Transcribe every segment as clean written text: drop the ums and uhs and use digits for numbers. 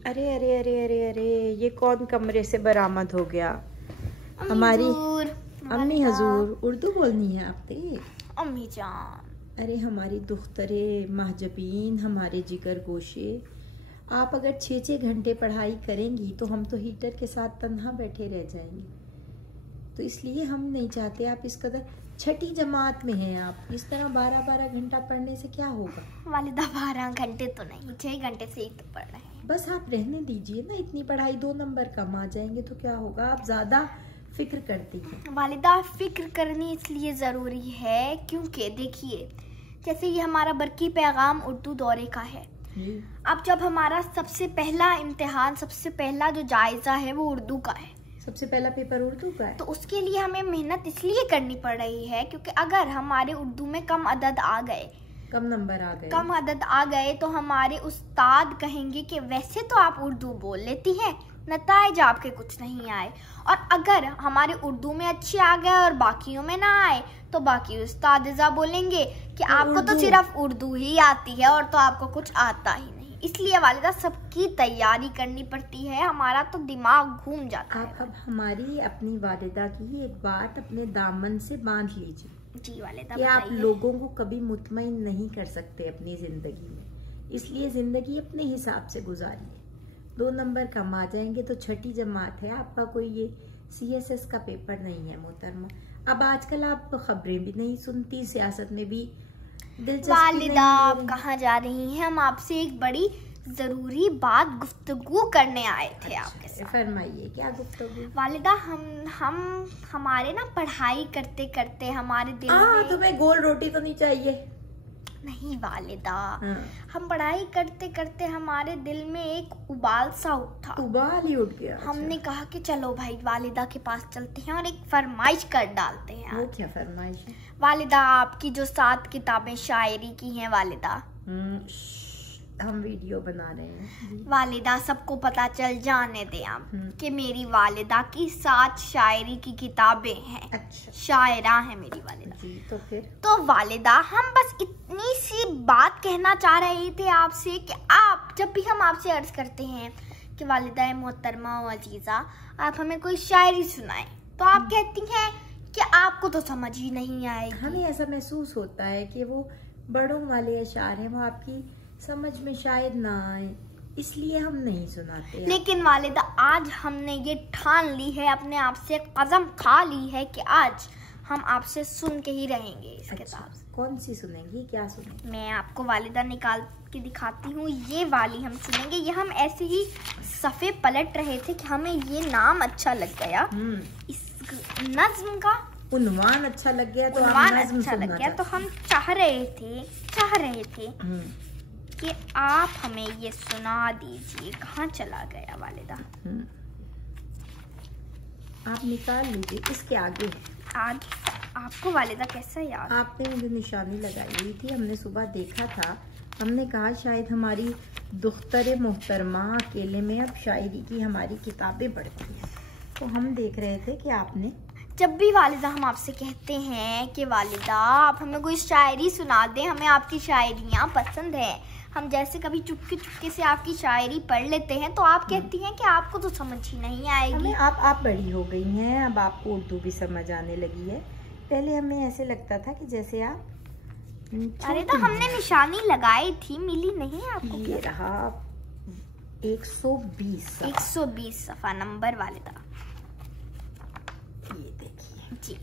अरे अरे अरे अरे अरे, ये कौन कमरे से बरामद हो गया? हमारी अम्मी हजूर उर्दू बोलनी है आपने? अम्मी जान, अरे हमारी दुख्तरे महजबीन, हमारे जिगर गोशे, आप अगर 6-6 घंटे पढ़ाई करेंगी तो हम तो हीटर के साथ तन्हा बैठे रह जाएंगे। तो इसलिए हम नहीं चाहते आप इस कदर, छठी जमात में हैं आप, इस तरह 12-12 घंटा पढ़ने से क्या होगा? वालिदा 12 घंटे तो नहीं, 6 घंटे से ही तो पढ़ रहे हैं। बस आप रहने दीजिए ना, इतनी पढ़ाई 2 नंबर कम आ जाएंगे तो क्या होगा? आप ज्यादा फिक्र करती हैं। वालिदा फिक्र करनी इसलिए ज़रूरी है क्योंकि देखिए, जैसे ये हमारा बरकी पैगाम उर्दू दौरे का है। अब जब हमारा सबसे पहला इम्तिहान, सबसे पहला जो जायजा है वो उर्दू का है, सबसे पहला पेपर उर्दू का है, तो उसके लिए हमें मेहनत इसलिए करनी पड़ रही है क्योंकि अगर हमारे उर्दू में कम अदद आ गए, कम नंबर आ गए, कम अदद आ गए तो हमारे उस्ताद कहेंगे कि वैसे तो आप उर्दू बोल लेती हैं, नताइज आपके कुछ नहीं आए। और अगर हमारे उर्दू में अच्छे आ गए और बाकियों में ना आए तो बाकी उस्तादिजा बोलेंगे कि आपको तो सिर्फ उर्दू ही आती है और तो आपको कुछ आता ही नहीं। इसलिए वालिदा सबकी तैयारी करनी पड़ती है, हमारा तो दिमाग घूम जाता है। आप अब हमारी अपनी वालिदा की एक बात अपने दामन से बांध लीजिए जी वालिदा, कि आप लोगों को कभी मुतमईन नहीं कर सकते अपनी जिंदगी में, इसलिए जिंदगी अपने हिसाब से गुजारिए। 2 नंबर कम आ जाएंगे तो छठी जमात है, आपका कोई ये CSS का पेपर नहीं है मोहतरमा। अब आजकल आप खबरें भी नहीं सुनती, सियासत में भी दिलचस्पी वालिदा नहीं आप कहाँ जा रही हैं? हम आपसे एक बड़ी जरूरी बात गुफ्तगू करने आए थे। आपके साथ फरमाइए, क्या गुफ्तगू? वालिदा हम हमारे ना पढ़ाई करते करते हमारे दिल में, तुम्हें गोल रोटी तो नहीं चाहिए? नहीं वालिदा, हम पढ़ाई करते करते हमारे दिल में एक उबाल सा उठा, उबाल ही उठ गया। हमने कहा कि चलो भाई वालिदा के पास चलते हैं और एक फरमाइश कर डालते हैं। वो क्या फरमाइश है? वालिदा आपकी जो 7 किताबें शायरी की हैं वालिदा, हम वीडियो बना रहे हैं वालिदा, सबको पता चल जाने दें आप कि मेरी वालिदा की 7 शायरी की किताबें हैं। अच्छा, शायरा है मेरी वालिदा जी। तो फिर तो वालिदा हम बस इतनी सी बात कहना चाह रहे थे आपसे कि आप जब भी हम आपसे अर्ज करते हैं कि वालिदा मोहतरमा व अजीजा आप हमें कोई शायरी सुनाएं, तो आप कहती हैं कि आपको तो समझ ही नहीं आएगी। हमें ऐसा महसूस होता है कि वो बड़ों वाले अशार हैं, वो आपकी समझ में शायद ना आए, इसलिए हम नहीं सुनाते। लेकिन वालिदा आज हमने ये ठान ली है, अपने आप से कसम खा ली है कि आज हम आपसे सुन के ही रहेंगे इस किताब से। कौन सी सुनेंगी, क्या सुनेंगी? मैं आपको वालिदा निकाल के दिखाती हूँ, ये वाली हम सुनेंगे। ये हम ऐसे ही सफ़े पलट रहे थे कि हमें ये नाम अच्छा लग गया, इस नज्म का उन्वान अच्छा लग गया, तो उन्वान अच्छा लग गया, तो हम चाह रहे थे कि आप हमें ये सुना दीजिए। कहाँ चला गया वालिदा? आप निकाल लीजिए, इसके आगे। आज आपको वालिदा कैसा याद? आपने मुझे निशानी लगाई हुई थी, हमने सुबह देखा था, हमने कहा शायद हमारी दुख्तरे मोहतरमा अकेले में अब शायरी की हमारी किताबें पढ़ती हैं, तो हम देख रहे थे कि आपने, जब भी वालिदा हम आपसे कहते हैं कि वालिदा आप हमें कोई शायरी सुना दें, हमें आपकी शायरियाँ पसंद हैं, हम जैसे कभी चुपके चुपके से आपकी शायरी पढ़ लेते हैं, तो आप कहती हैं कि आपको तो समझ ही नहीं आएगी। आप बड़ी हो गई हैं, अब आपको उर्दू भी समझ आने लगी है, पहले हमें ऐसे लगता था कि जैसे आप, अरे तो हमने निशानी लगाई थी, मिली नहीं आपको? ये रहा 120 सफ़ा नंबर वालिदा, ये देखिए जी।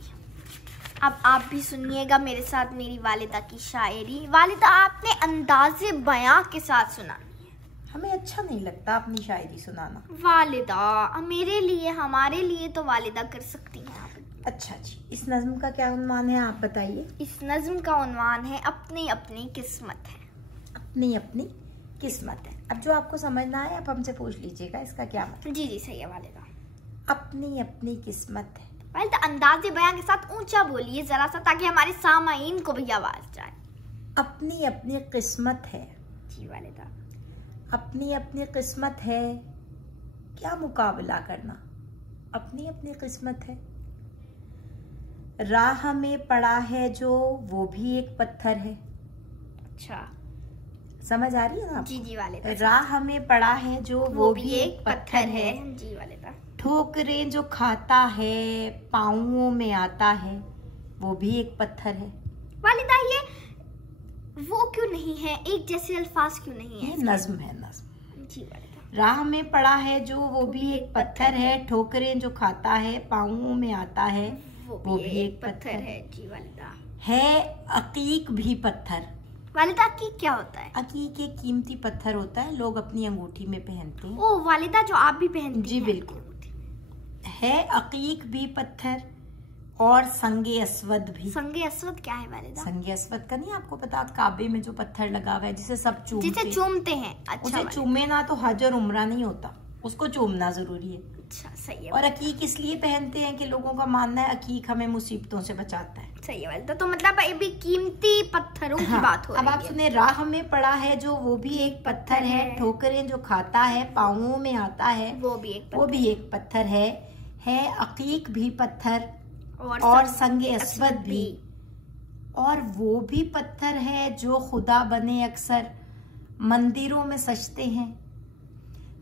अब आप भी सुनिएगा मेरे साथ मेरी वालिदा की शायरी। वालिदा आपने अंदाज़े बयां के साथ सुनानी है। हमें अच्छा नहीं लगता अपनी शायरी सुनाना। वालिदा मेरे लिए, हमारे लिए तो वालिदा कर सकती हैं आप। अच्छा जी, इस नज्म का क्या उन्वान है आप बताइए? इस नज्म का उन्वान है अपनी अपनी किस्मत है। अपनी अपनी किस्मत है। अब जो आपको समझ ना आए आप हमसे पूछ लीजिएगा इसका क्या मतलब। जी जी सही है वालिदा। अपनी अपनी किस्मत है। वालिदा अंदाज़े बयां के साथ ऊंचा बोलिए जरा सा, ताकि हमारे सामाईन को भी आवाज जाए। अपनी अपनी किस्मत है। जी वालिदा। अपनी अपनी किस्मत है, क्या मुकाबला करना, अपनी अपनी किस्मत है। राह में पड़ा है जो वो भी एक पत्थर है। अच्छा। समझ आ रही है ना? जी जी वालिदा। राह में पड़ा है जो वो भी एक पत्थर है। जी वालिदा। ठोकरें जो खाता है पाँवों में आता है वो भी एक पत्थर है। वालिदा ये वो क्यों नहीं है, एक जैसे अल्फाज क्यों नहीं है? ये नज्म है, नज्म। जी वालिदा। राह में पड़ा है जो वो भी एक पत्थर है, ठोकरें जो खाता है पाँवों में आता है वो भी एक पत्थर है। जी वालिदा। है अकीक भी पत्थर। वालिदा अकीक क्या होता है? अकीक एक कीमती पत्थर होता है, लोग अपनी अंगूठी में पहनते हैं। ओ वालिदा, जो आप भी पहनती जी हैं? बिल्कुल। है अकीक भी पत्थर और संगे अस्वद भी। संगे अस्वद क्या है वालिदा? संगे अस्वद का नहीं आपको पता? काबे में जो पत्थर लगा हुआ है जिसे सब चूमते हैं। अच्छा, उसे चूमे ना तो हज और उम्रा नहीं होता, उसको चूमना जरूरी है। अच्छा सही है। और अकीक इसलिए पहनते हैं कि लोगों का मानना है अकीक हमें मुसीबतों से बचाता है। सही है वालिदा। तो मतलब अभी कीमती पत्थरों की बात हो रही है। अब आप सुने, राह में पड़ा है जो वो भी एक पत्थर है, ठोकरें जो खाता है पाँवों में आता है वो भी एक पत्थर है अकीक भी पत्थर और संगे अस्वद भी। और वो भी पत्थर है जो खुदा बने अक्सर मंदिरों में सजते हैं,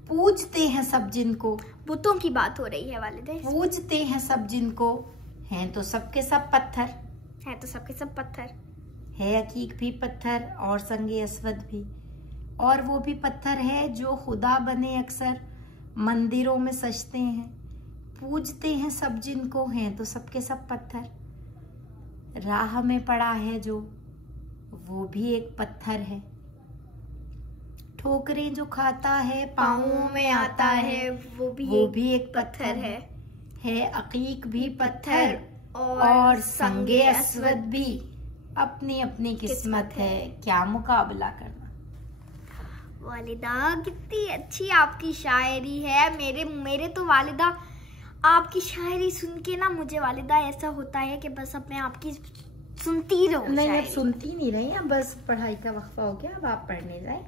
पूजते हैं सब जिनको। बुतों की बात हो रही है वालिदा। पूजते हैं सब जिनको, हैं तो सबके सब पत्थर। है तो सबके सब पत्थर। है अकीक भी पत्थर और संगे अस्वद भी। और वो भी पत्थर है जो खुदा बने अक्सर मंदिरों में सजते हैं, पूजते हैं सब जिनको, हैं तो सबके सब पत्थर। राह में पड़ा है जो वो भी एक पत्थर है, ठोकरें जो खाता है पाँवों में आता है वो भी एक पत्थर है अकीक भी पत्थर और संगे अस्वद भी। अपनी अपनी किस्मत है, क्या मुकाबला करना। वालिदा कितनी अच्छी आपकी शायरी है। मेरे तो वालिदा आपकी शायरी सुन के ना मुझे वालिदा ऐसा होता है कि बस अब मैं आपकी सुनती रहूं। नहीं, अब सुनती नहीं रही, अब बस पढ़ाई का वक्फा हो गया, अब आप पढ़ने जाए।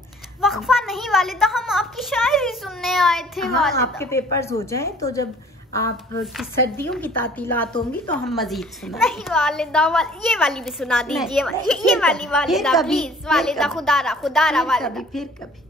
वक्फा नहीं वालिदा, हम आपकी शायरी सुनने आए थे। हाँ, वालिदा आपके पेपर्स हो जाए तो जब आप सर्दियों की तातीलात होंगी तो हम मजीद सुना। नहीं वालिदा, ये वाली भी सुना दीजिए। ये वाली वालिदा प्लीज। वालिदा खुदारा फिर कभी।